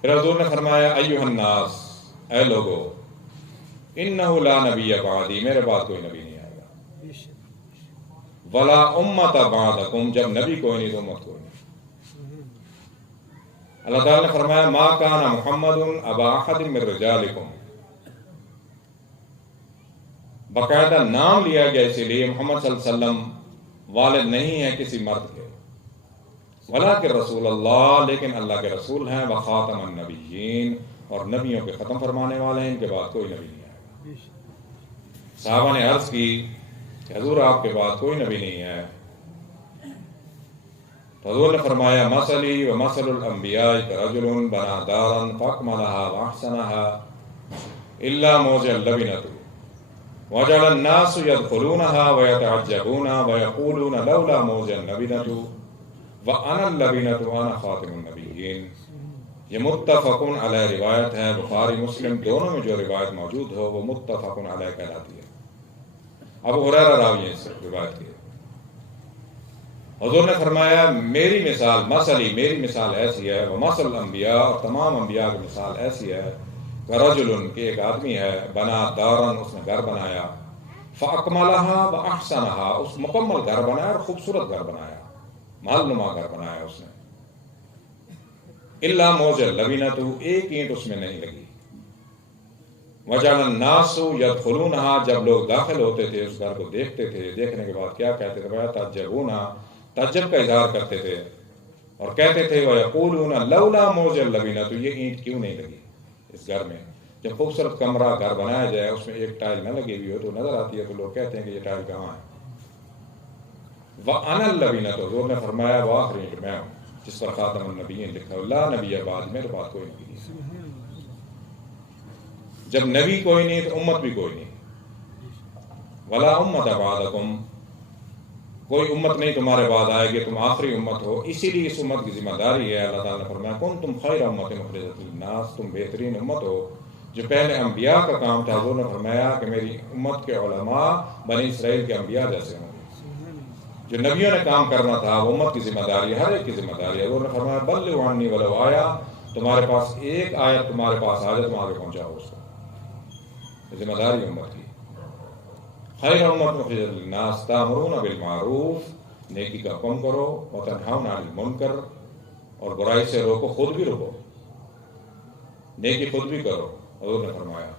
پھر حضور نے فرمایا ایھا الناس، اے لوگو، انہ لا نبی بعدی، میرے بعد کوئی نبی نہیں آئے گا، ولا امت بعدکم، جب نبی کوئی نہیں تو امت کوئی نہیں۔ اللہ تعالیٰ نے فرمایا ما کان محمد ابا احد من رجالکم، باقاعدہ نام لیا گیا اسی لیے محمد صلی اللہ علیہ وسلم والد نہیں ہے کسی مرد کے، ولکن رسول اللہ، لیکن اللہ کے رسول ہیں، وخاتم النبیین، اور نبیوں کے ختم فرمانے والے ہیں، ان کے بعد کوئی نبی نہیں آئے گا۔ صحابہ نے عرض کی کہ حضور آپ کے بعد کوئی نبی نہیں ہے، تو حضور نے فرمایا مثلی و مثل الانبیاء کرجل بنا دارا فاکملها واحسنها الا موضع اللبنۃ وجعل الناس يدخلونها ويتعجبون ويقولون لولا موضع اللبنۃ وانا اللبنۃ وانا خاتم النبیین۔ یہ متفق علیہ روایت ہے، بخاری مسلم دونوں میں جو روایت موجود ہو وہ متفق علیہ کہلاتی ہے۔ ابو ہریرہ راوی ہیں اس روایت کے۔ حضور نے فرمایا میری مثال، مثلی میری مثال ایسی ہے، ومثل الانبیاء، اور تمام انبیاء کی مثال ایسی ہے، رجل کہ ایک آدمی ہے، بنا دارن، اس نے گھر بنایا، فاکملها واحسنها، اس مکمل گھر بنایا اور خوبصورت گھر بنایا، محل نما گھر بنایا اس نے، الا موضع اللبنۃ، ایک اینٹ اس میں نہیں لگی، وجعل الناس يدخلونها، جب لوگ داخل ہوتے تھے اس گھر کو دیکھتے تھے، دیکھنے کے بعد کیا کہتے تھے، تعجبون، تعجب کا اظہار کرتے تھے اور کہتے تھے وَيَقُولُونَ لَوْلَا مُوضِعُ اللَّبِنَةُ، تو یہ اینٹ کیوں نہیں لگی اس گھر میں، جب خوبصورت کمرہ گھر بنایا جائے اس میں ایک ٹائل نہ لگی ہوئی ہو تو نظر آتی ہے، تو لوگ کہتے ہیں کہ یہ ٹائل کہاں ہے۔ وَأَنَا اللَّبِنَةُ، حضور نے فرمایا وہ آخری اینٹ میں ہوں جس پر خاتم النبیین لکھا ہے، لا نبی بعد، میرے بعد کوئی نبی نہیں۔ جب نبی کوئی نہیں تو امت بھی کوئی نہیں، وَلَا أُمَّةَ بَعْدَكُمْ، کوئی امت نہیں تمہارے بعد آئے گی، تم آخری امت ہو، اسی لیے اس امت کی ذمہ داری ہے۔ اللہ تعالیٰ نے فرمایا کنتم خیر امت اخرجت للناس، تم بہترین امت ہو۔ جو پہلے انبیاء کا کام تھا، حضور نے فرمایا کہ میری امت کے علماء بنی اسرائیل کے انبیاء جیسے ہوں گے۔ جو نبیوں نے کام کرنا تھا وہ امت کی ذمہ داری ہے، ہر ایک کی ذمہ داری ہے۔ حضور نے فرمایا بلغوا عنی ولو آیا، تمہارے پاس ایک آیت تمہارے پاس آ جائے تم آگے پہنچاؤ اس کو، ذمہ داری امت کی۔ خیر امت اخرجت للناس تأمرون بالمعروف، نیکی کا حکم کرو، وتنہون عن المنکر، اور برائی سے روکو، خود بھی روکو، نیکی خود بھی کرو۔ حضور نے فرمایا